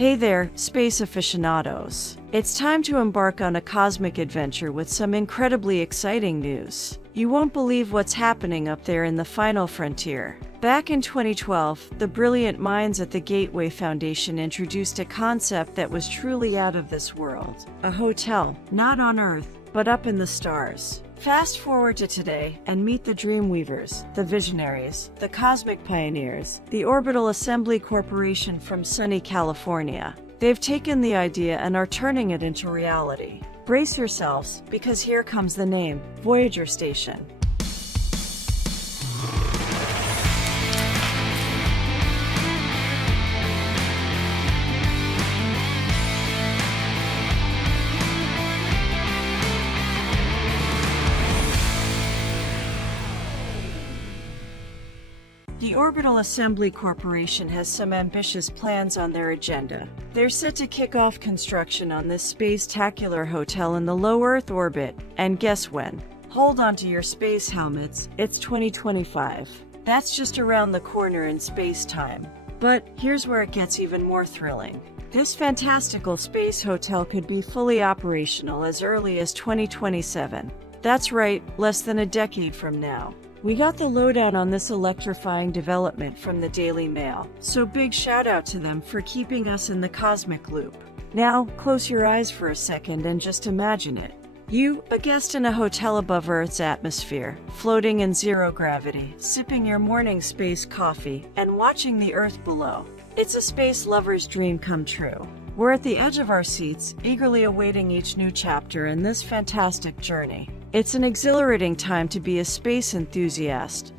Hey there, space aficionados. It's time to embark on a cosmic adventure with some incredibly exciting news. You won't believe what's happening up there in the final frontier. Back in 2012, the brilliant minds at the Gateway Foundation introduced a concept that was truly out of this world. A hotel, not on Earth, but up in the stars. Fast forward to today and meet the Dreamweavers, the Visionaries, the Cosmic Pioneers, the Orbital Assembly Corporation from sunny California. They've taken the idea and are turning it into reality. Brace yourselves, because here comes the name, Voyager Station. The Orbital Assembly Corporation has some ambitious plans on their agenda. They're set to kick off construction on this space-tacular hotel in the low Earth orbit, and guess when? Hold on to your space helmets, it's 2025. That's just around the corner in space-time. But here's where it gets even more thrilling. This fantastical space hotel could be fully operational as early as 2027. That's right, less than a decade from now. We got the lowdown on this electrifying development from the Daily Mail, so big shout out to them for keeping us in the cosmic loop. Now, close your eyes for a second and just imagine it. You, a guest in a hotel above Earth's atmosphere, floating in zero gravity, sipping your morning space coffee, and watching the Earth below. It's a space lover's dream come true. We're at the edge of our seats, eagerly awaiting each new chapter in this fantastic journey. It's an exhilarating time to be a space enthusiast,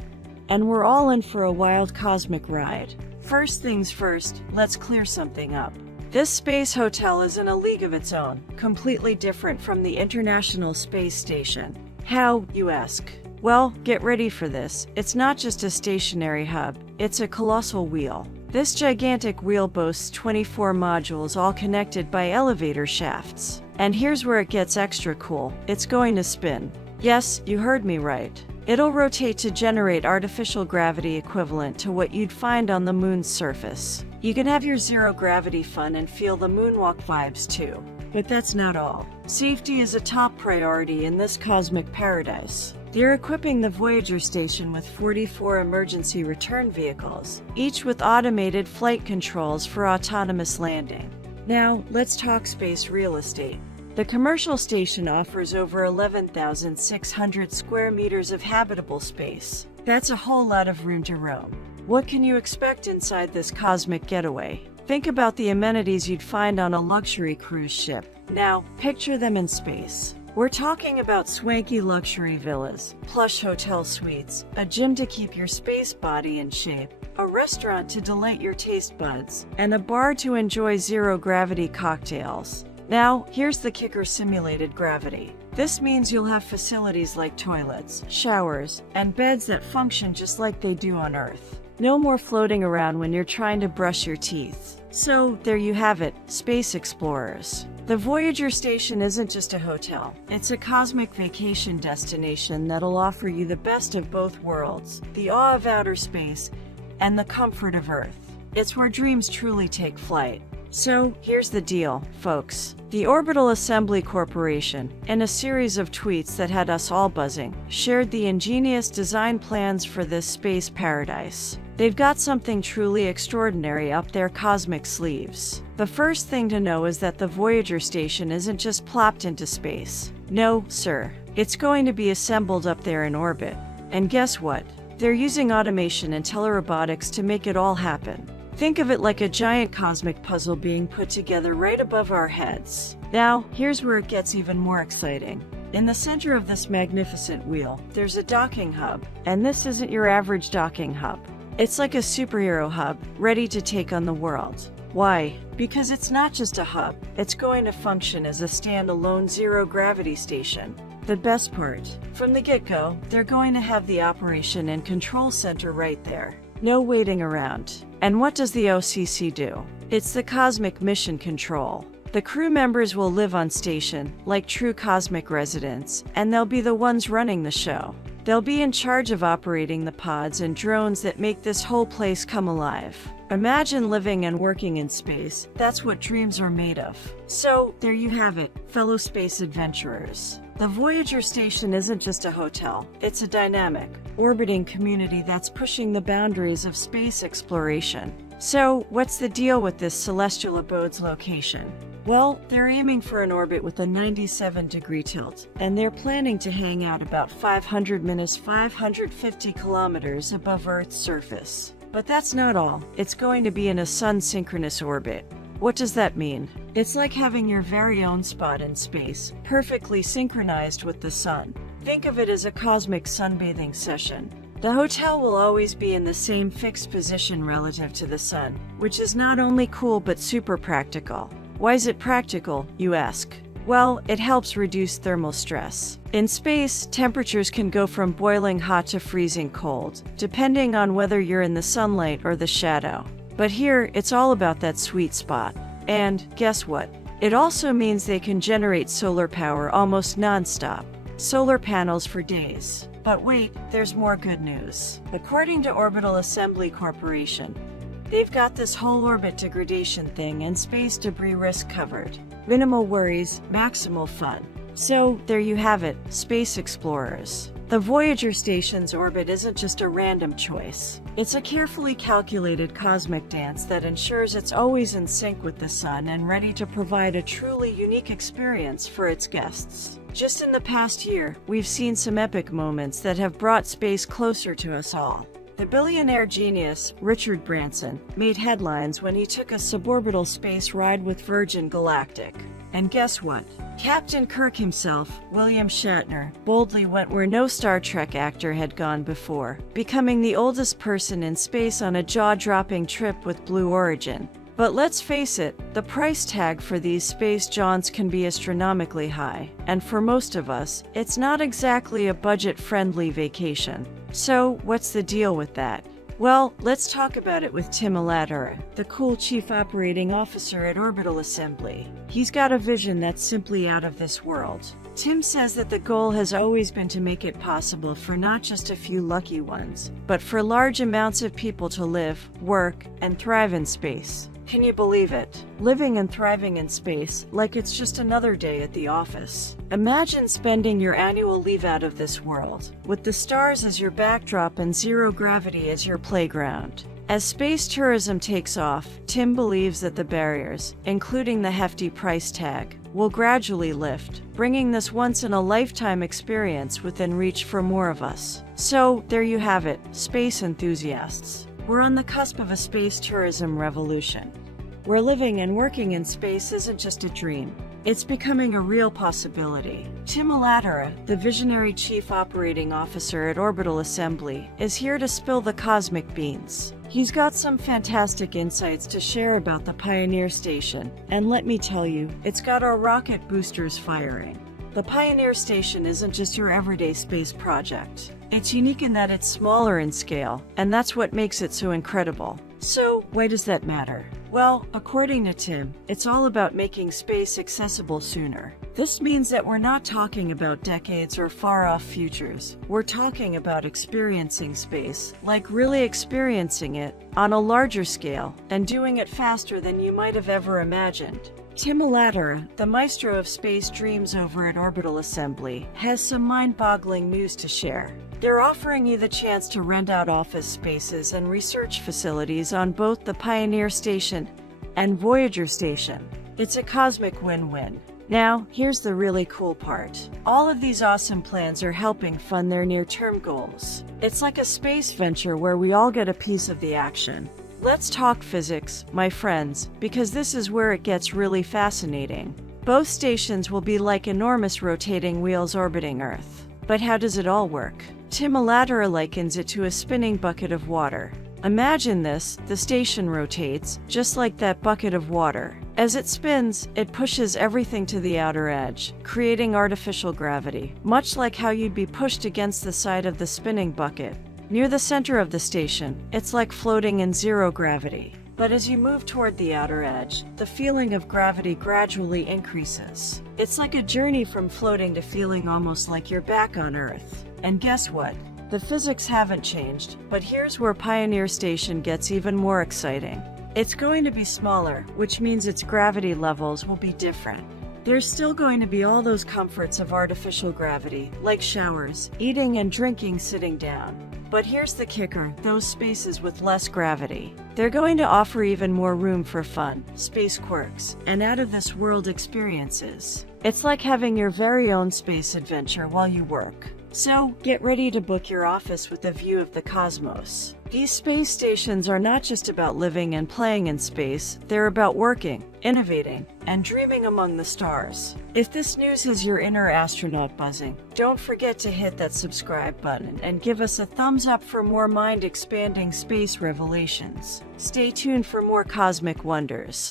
and we're all in for a wild cosmic ride. First things first, let's clear something up. This space hotel is in a league of its own, completely different from the International Space Station. How, you ask? Well, get ready for this. It's not just a stationary hub, it's a colossal wheel. This gigantic wheel boasts 24 modules all connected by elevator shafts. And here's where it gets extra cool. It's going to spin. Yes, you heard me right. It'll rotate to generate artificial gravity equivalent to what you'd find on the moon's surface. You can have your zero gravity fun and feel the moonwalk vibes too. But that's not all. Safety is a top priority in this cosmic paradise. They're equipping the Voyager station with 44 emergency return vehicles, each with automated flight controls for autonomous landing. Now, let's talk space real estate. The commercial station offers over 11,600 square meters of habitable space. That's a whole lot of room to roam. What can you expect inside this cosmic getaway? Think about the amenities you'd find on a luxury cruise ship. Now, picture them in space. We're talking about swanky luxury villas, plush hotel suites, a gym to keep your space body in shape, a restaurant to delight your taste buds, and a bar to enjoy zero-gravity cocktails. Now, here's the kicker: simulated gravity. This means you'll have facilities like toilets, showers, and beds that function just like they do on Earth. No more floating around when you're trying to brush your teeth. So, there you have it, space explorers. The Voyager station isn't just a hotel. It's a cosmic vacation destination that'll offer you the best of both worlds, the awe of outer space and the comfort of Earth. It's where dreams truly take flight. So, here's the deal, folks. The Orbital Assembly Corporation, in a series of tweets that had us all buzzing, shared the ingenious design plans for this space paradise. They've got something truly extraordinary up their cosmic sleeves. The first thing to know is that the Voyager station isn't just plopped into space. No, sir. It's going to be assembled up there in orbit. And guess what? They're using automation and telerobotics to make it all happen. Think of it like a giant cosmic puzzle being put together right above our heads. Now, here's where it gets even more exciting. In the center of this magnificent wheel, there's a docking hub. And this isn't your average docking hub. It's like a superhero hub, ready to take on the world. Why? Because it's not just a hub, it's going to function as a standalone zero-gravity station. The best part, from the get-go, they're going to have the operation and control center right there. No waiting around. And what does the OCC do? It's the Cosmic Mission Control. The crew members will live on station, like true cosmic residents, and they'll be the ones running the show. They'll be in charge of operating the pods and drones that make this whole place come alive. Imagine living and working in space. That's what dreams are made of. So, there you have it, fellow space adventurers. The Voyager station isn't just a hotel, it's a dynamic, orbiting community that's pushing the boundaries of space exploration. So, what's the deal with this celestial abode's location? Well, they're aiming for an orbit with a 97-degree tilt, and they're planning to hang out about 550 kilometers above Earth's surface. But that's not all. It's going to be in a sun-synchronous orbit. What does that mean? It's like having your very own spot in space, perfectly synchronized with the sun. Think of it as a cosmic sunbathing session. The hotel will always be in the same fixed position relative to the sun, which is not only cool but super practical. Why is it practical, you ask? Well, it helps reduce thermal stress. In space, temperatures can go from boiling hot to freezing cold, depending on whether you're in the sunlight or the shadow. But here, it's all about that sweet spot. And guess what? It also means they can generate solar power almost non-stop. Solar panels for days. But wait, there's more good news. According to Orbital Assembly Corporation, they've got this whole orbit degradation thing and space debris risk covered. Minimal worries, maximal fun. So, there you have it, space explorers. The Voyager station's orbit isn't just a random choice. It's a carefully calculated cosmic dance that ensures it's always in sync with the sun and ready to provide a truly unique experience for its guests. Just in the past year, we've seen some epic moments that have brought space closer to us all. The billionaire genius, Richard Branson, made headlines when he took a suborbital space ride with Virgin Galactic. And guess what? Captain Kirk himself, William Shatner, boldly went where no Star Trek actor had gone before, becoming the oldest person in space on a jaw-dropping trip with Blue Origin. But let's face it, the price tag for these space jaunts can be astronomically high, and for most of us, it's not exactly a budget-friendly vacation. So, what's the deal with that? Well, let's talk about it with Tim Alatara, the cool Chief Operating Officer at Orbital Assembly. He's got a vision that's simply out of this world. Tim says that the goal has always been to make it possible for not just a few lucky ones, but for large amounts of people to live, work, and thrive in space. Can you believe it? Living and thriving in space like it's just another day at the office. Imagine spending your annual leave out of this world, with the stars as your backdrop and zero gravity as your playground. As space tourism takes off, Tim believes that the barriers, including the hefty price tag, will gradually lift, bringing this once-in-a-lifetime experience within reach for more of us. So, there you have it, space enthusiasts. We're on the cusp of a space tourism revolution, where living and working in space isn't just a dream. It's becoming a real possibility. Tim Alatara, the visionary Chief Operating Officer at Orbital Assembly, is here to spill the cosmic beans. He's got some fantastic insights to share about the Pioneer Station, and let me tell you, it's got our rocket boosters firing. The Pioneer Station isn't just your everyday space project. It's unique in that it's smaller in scale, and that's what makes it so incredible. So, why does that matter? Well, according to Tim, it's all about making space accessible sooner. This means that we're not talking about decades or far-off futures. We're talking about experiencing space, like really experiencing it, on a larger scale, and doing it faster than you might have ever imagined. Tim Alatara, the maestro of space dreams over at Orbital Assembly, has some mind-boggling news to share. They're offering you the chance to rent out office spaces and research facilities on both the Pioneer Station and Voyager Station. It's a cosmic win-win. Now, here's the really cool part. All of these awesome plans are helping fund their near-term goals. It's like a space venture where we all get a piece of the action. Let's talk physics, my friends, because this is where it gets really fascinating. Both stations will be like enormous rotating wheels orbiting Earth. But how does it all work? Tim Alatara likens it to a spinning bucket of water. Imagine this, the station rotates, just like that bucket of water. As it spins, it pushes everything to the outer edge, creating artificial gravity, much like how you'd be pushed against the side of the spinning bucket. Near the center of the station, it's like floating in zero gravity. But as you move toward the outer edge, the feeling of gravity gradually increases. It's like a journey from floating to feeling almost like you're back on Earth. And guess what? The physics haven't changed, but here's where Pioneer Station gets even more exciting. It's going to be smaller, which means its gravity levels will be different. There's still going to be all those comforts of artificial gravity, like showers, eating and drinking sitting down. But here's the kicker, those spaces with less gravity. They're going to offer even more room for fun, space quirks, and out-of-this-world experiences. It's like having your very own space adventure while you work. So, get ready to book your office with a view of the cosmos. These space stations are not just about living and playing in space, they're about working, innovating, and dreaming among the stars. If this news has your inner astronaut buzzing, don't forget to hit that subscribe button and give us a thumbs up for more mind-expanding space revelations. Stay tuned for more cosmic wonders.